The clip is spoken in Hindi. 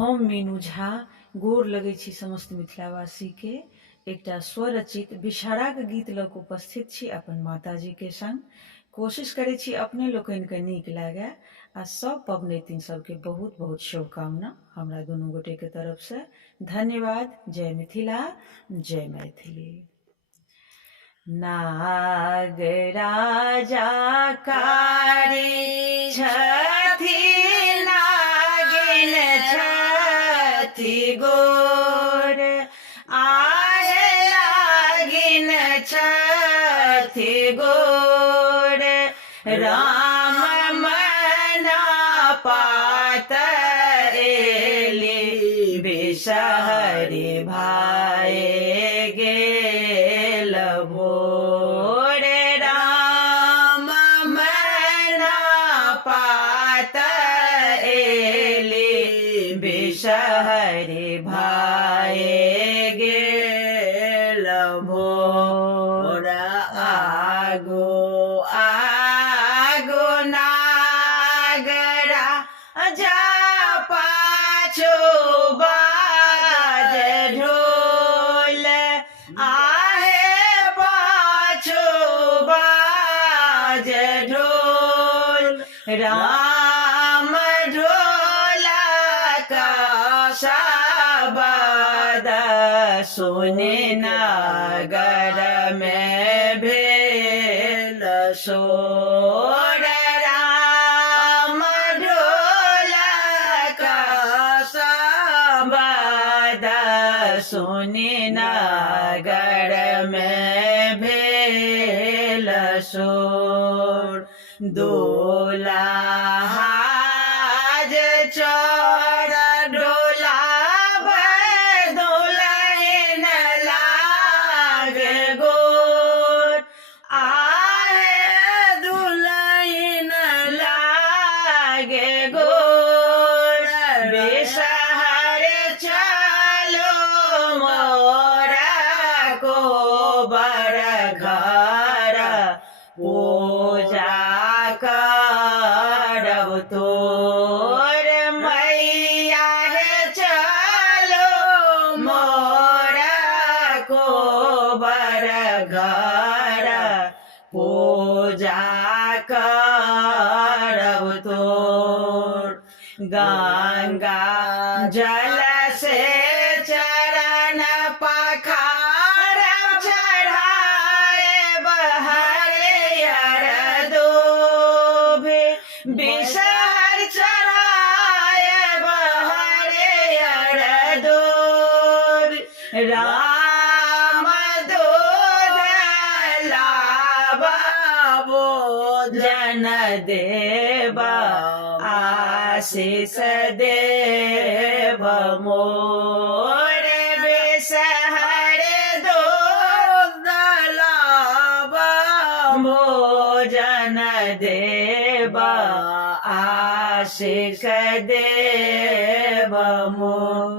हम मीनू झा गोर लगै छी समस्त मिथिलावासी के एकटा स्वरचित विषहाराक गीत लऽ कऽ उपस्थित छी अपन माताजी के संग। कोशिश करै छी अपने लोकनि के नीक लागे आ सब पबनैतिन सबके बहुत बहुत शुभकामना हमरा दुनू गोटे के तरफ से। धन्यवाद। जय मिथिला, जय मैथिली। नाग राजा कारी छथि नागिन छथि गोर, आहे नागिन छथि गोर, राम मना पात एली बिषहरि भाए गेल भोर, राम मना पात एली बिषहरि भाए गेल भोर। आगो आगो नागरा जा पाछो बाज ढोल, आहे पाछो बाज ढोल, राम ढोलक शब्द सुनि नगर में भेल शोर, राम ढोलक शब्द सुनि नगर में भेल शोर। दुल्हा जे चढ़ डोलाब दुल्हन लागे गोर, आहे दुल्हन लागे गोर, बिषहरि चलो मोरा को बर घर, पूजा करब तोर मैया हे चलो मोरा को बर घर, पूजा करब तोर। गंगा जल से चरण पखारब चढ़ाएब हरियर दूभि, बिषहरि चढ़ाएब हरियर दूभि, राम दूध लाबा भोजन देब आशीष देब मोर, बिषहरि दूध लाबा भोजन देब आशीष देब मोर।